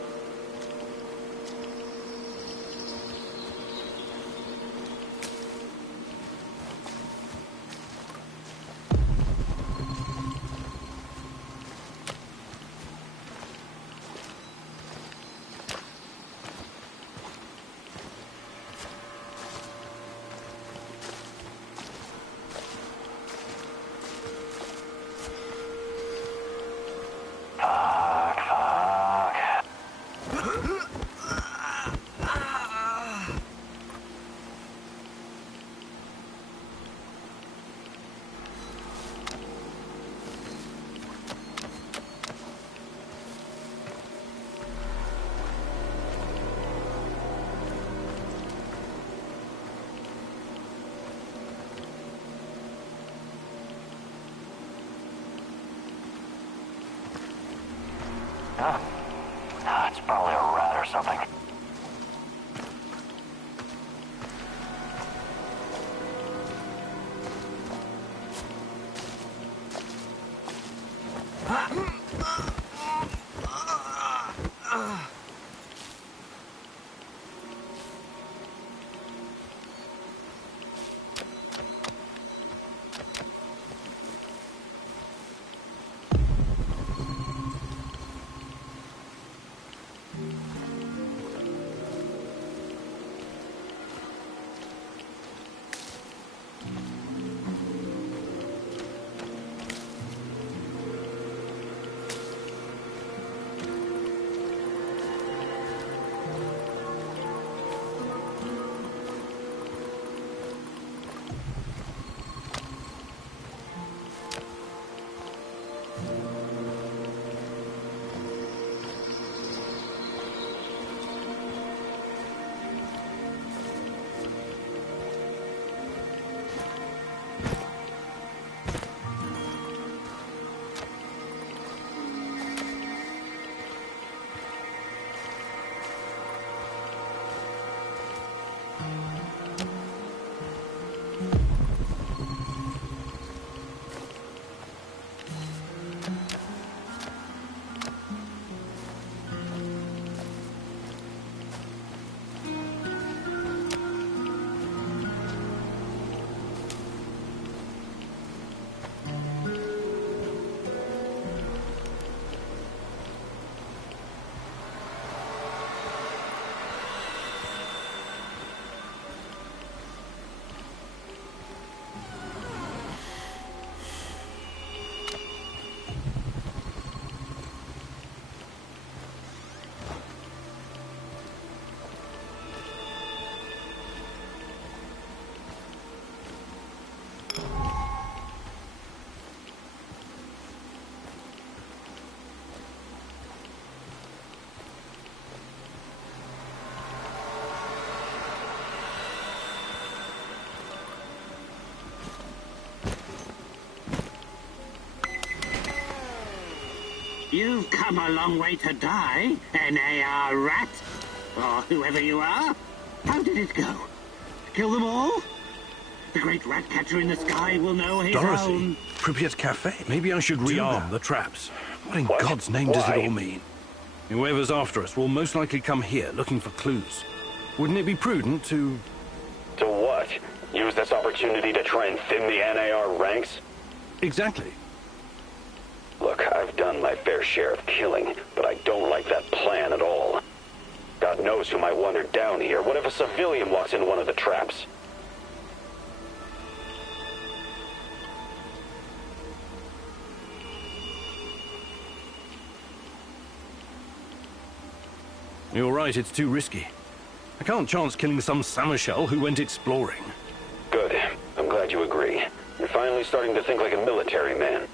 It's probably a rat or something. You've come a long way to die, NAR rat. Or whoever you are. How did it go? Kill them all? The great rat catcher in the sky will know his Dorothy, own. Pripyat Cafe. Maybe I should rearm the traps. What in God's name does it all mean? Whoever's after us will most likely come here looking for clues. Wouldn't it be prudent to... To what? Use this opportunity to try and thin the NAR ranks? Exactly. Look, I've done my fair share of killing, but I don't like that plan at all. God knows who might wander down here. What if a civilian walks in one of the traps? You're right, it's too risky. I can't chance killing some Samarshell who went exploring. Good. I'm glad you agree. You're finally starting to think like a military man.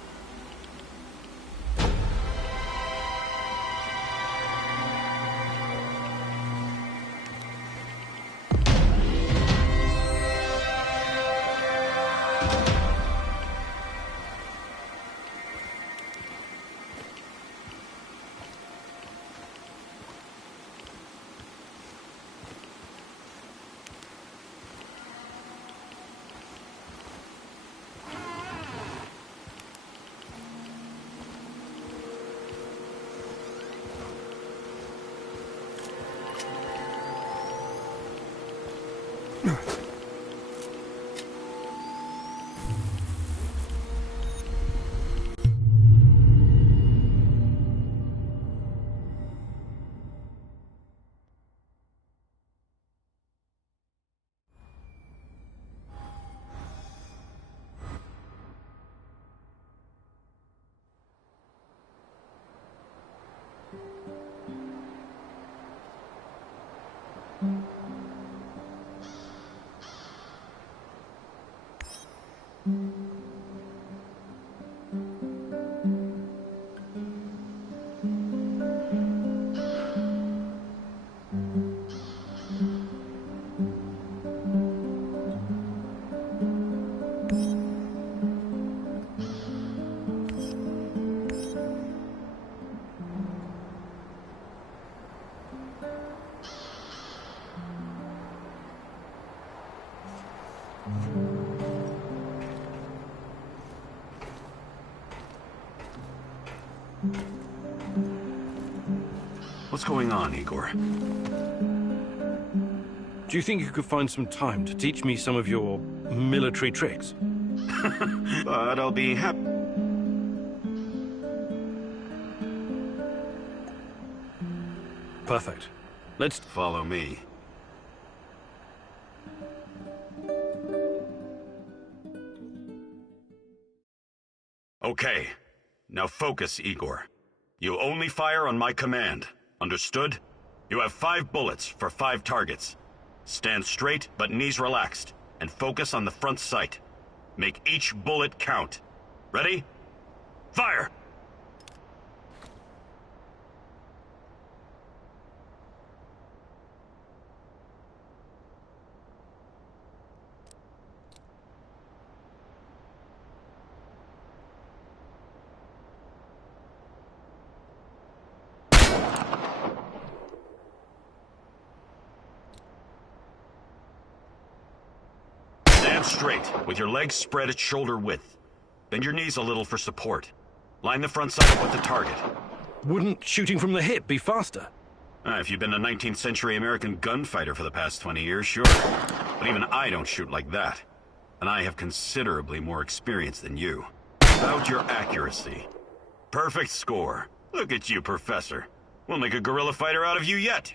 What's going on, Igor? Do you think you could find some time to teach me some of your military tricks? But I'll be happy. Perfect. Let's Follow me. Okay. Now focus, Igor. You only fire on my command. Understood? You have 5 bullets for 5 targets. Stand straight, but knees relaxed, and focus on the front sight. Make each bullet count. Ready? Fire! Stand straight, with your legs spread at shoulder width. Bend your knees a little for support. Line the front sight up with the target. Wouldn't shooting from the hip be faster? If you've been a 19th century American gunfighter for the past 20 years, sure. But even I don't shoot like that. And I have considerably more experience than you. About your accuracy. Perfect score. Look at you, Professor. We'll make a guerrilla fighter out of you yet.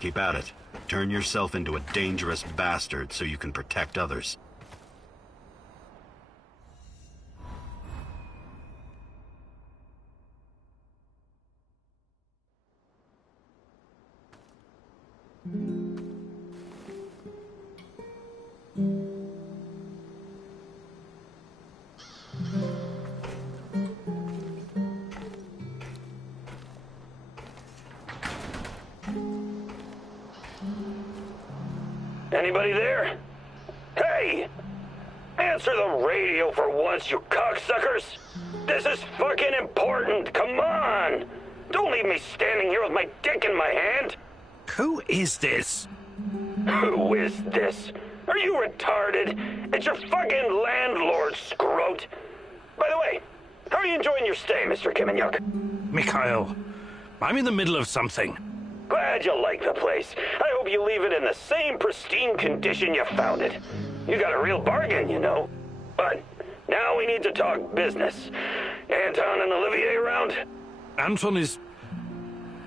Keep at it. Turn yourself into a dangerous bastard so you can protect others. Anybody there? Hey! Answer the radio for once, you cocksuckers! This is fucking important, come on! Don't leave me standing here with my dick in my hand! Who is this? Who is this? Are you retarded? It's your fucking landlord, scrote! By the way, how are you enjoying your stay, Mr. Kiminyuk? Mikhail, I'm in the middle of something. Glad you like the place. I hope you leave it in the same pristine condition you found it. You got a real bargain, you know. But now we need to talk business. Anton and Olivier around? Anton is...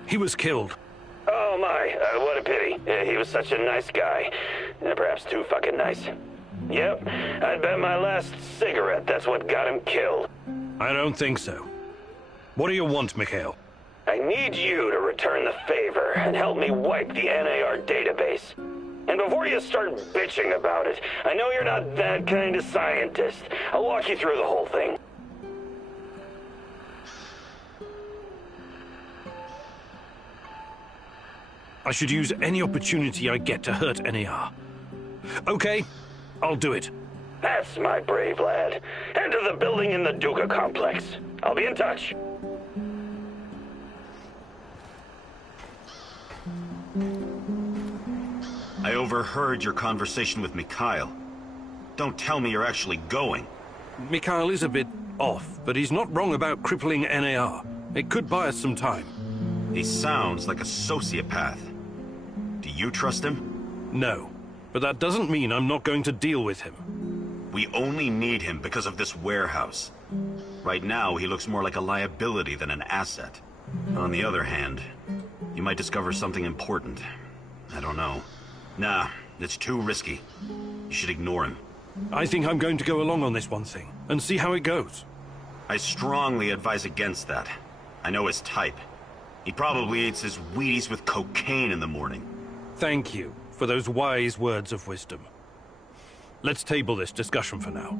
he was killed. Oh my, what a pity. He was such a nice guy. Perhaps too fucking nice. Yep, I'd bet my last cigarette that's what got him killed. I don't think so. What do you want, Mikhail? I need you to return the favor and help me wipe the NAR database. And before you start bitching about it, I know you're not that kind of scientist. I'll walk you through the whole thing. I should use any opportunity I get to hurt NAR. Okay, I'll do it. That's my brave lad. Head to the building in the Duca complex. I'll be in touch. I overheard your conversation with Mikhail. Don't tell me you're actually going. Mikhail is a bit off, but he's not wrong about crippling NAR. It could buy us some time. He sounds like a sociopath. Do you trust him? No, but that doesn't mean I'm not going to deal with him. We only need him because of this warehouse. Right now, he looks more like a liability than an asset. On the other hand, you might discover something important. I don't know. Nah, it's too risky. You should ignore him. I think I'm going to go along on this one thing, and see how it goes. I strongly advise against that. I know his type. He probably eats his Wheaties with cocaine in the morning. Thank you for those wise words of wisdom. Let's table this discussion for now.